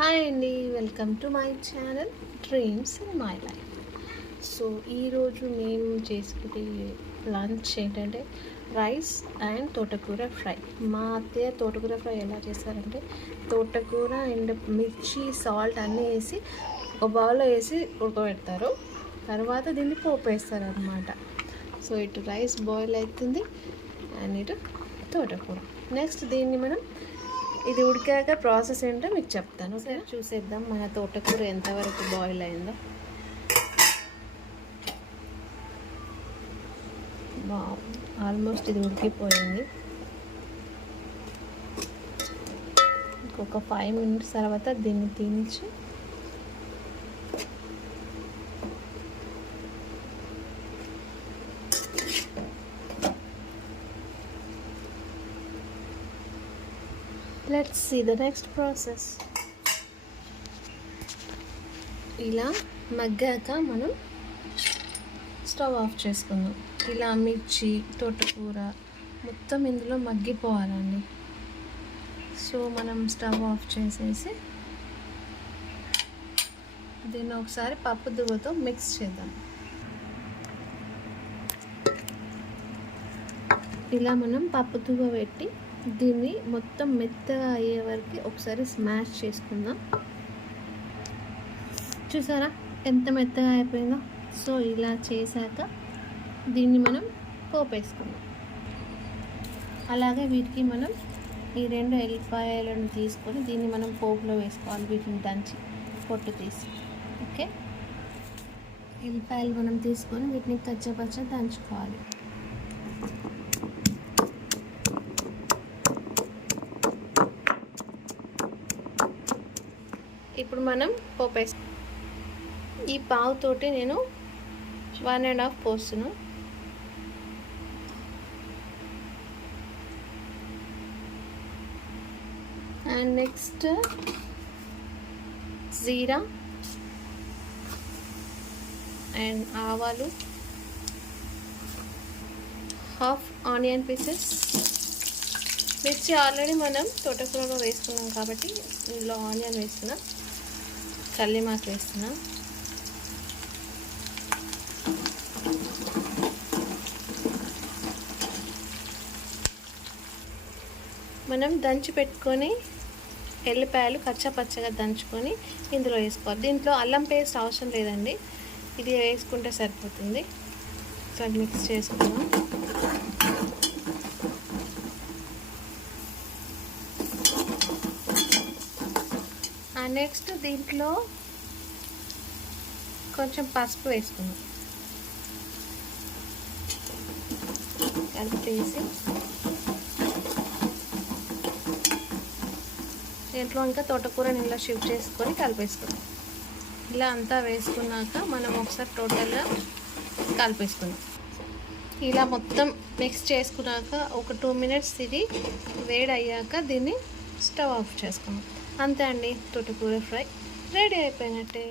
Hi అండి, welcome to my channel dreams in my life. So ఈరోజు మేము చేసుకునే లంచ్ ఏంటంటే రైస్ అండ్ తోటకూర ఫ్రై. మా అత్తయ్య తోటకూర ఫ్రై ఎలా చేస్తారంటే తోటకూర అండ్ మిర్చి సాల్ట్ అన్నీ వేసి ఒక బౌల్లో వేసి ఉడకబెడతారు. తర్వాత దీన్ని పోపు వేస్తారు అనమాట. సో ఇటు రైస్ బాయిల్ అవుతుంది అండ్ ఇటు తోటకూర. నెక్స్ట్ దీన్ని మనం ఇది ఉడికాక ప్రాసెస్ ఏంటో మీకు చెప్తాను. సరే చూసేద్దాం మన తోటకూర ఎంతవరకు బాయిల్ అయిందో. ఆల్మోస్ట్ ఇది ఉడికిపోయింది. ఇంకొక 5 minutes తర్వాత దీన్ని తీయించి let's see the next process. ఇలా మగ్గాక మనం స్టవ్ ఆఫ్ చేసుకుందాం. ఇలా మిర్చి తోటకూర మొత్తం ఇందులో మగ్గిపోవాలండి. సో మనం స్టవ్ ఆఫ్ చేసేసి దీన్ని ఒకసారి పప్పు దువ్వతో మిక్స్ చేద్దాం. ఇలా మనం పప్పు దువ్వ పెట్టి దీన్ని మొత్తం మెత్తగా అయ్యే వరకు ఒకసారి స్మాష్ చేసుకుందాం. చూసారా ఎంత మెత్తగా అయిపోయిందో. సో ఇలా చేశాక దీన్ని మనం పోపు వేసుకుందాం. అలాగే వీటికి మనం ఈ 2 ఎల్లిపాయలను తీసుకొని దీన్ని మనం పోపులో వేసుకోవాలి. వీటిని దంచి పొట్టు తీసి ఓకే. ఎల్లిపాయలు మనం తీసుకొని వీటిని కచ్చపచ్చ దంచుకోవాలి. ఇప్పుడు మనం పోపు వేస్తాం. ఈ పావుతోటి నేను 1.5 పోస్తున్నాను. అండ్ నెక్స్ట్ జీరా అండ్ ఆవాలు, హాఫ్ ఆనియన్ పీసెస్. మిర్చి ఆల్రెడీ మనం తోటకూరలో వేసుకున్నాం కాబట్టి ఇందులో ఆనియన్ వేస్తున్నా, కల్లిమాకు వేస్తున్నా. మనం దంచి పెట్టుకొని ఎల్లిపాయలు కచ్చపచ్చగా దంచుకొని ఇందులో వేసుకోవాలి. దీంట్లో అల్లం పేస్ట్ అవసరం లేదండి, ఇది వేసుకుంటే సరిపోతుంది. సో అది మిక్స్ చేసుకుందాం. నెక్స్ట్ దీంట్లో కొంచెం పసుపు వేసుకుందాం. కలిపేసి దీంట్లో ఇంకా తోటకూరని ఇలా షిఫ్ట్ చేసుకొని కలిపేసుకుందాం. ఇలా అంతా వేసుకున్నాక మనం ఒకసారి టోటల్గా కలిపేసుకుందాం. ఇలా మొత్తం మిక్స్ చేసుకున్నాక ఒక 2 minutes ఇది వేడి అయ్యాక దీన్ని స్టవ్ ఆఫ్ చేసుకుందాం. అంతే అండి, తోటకూర ఫ్రై రెడీ అయిపోయినట్టే.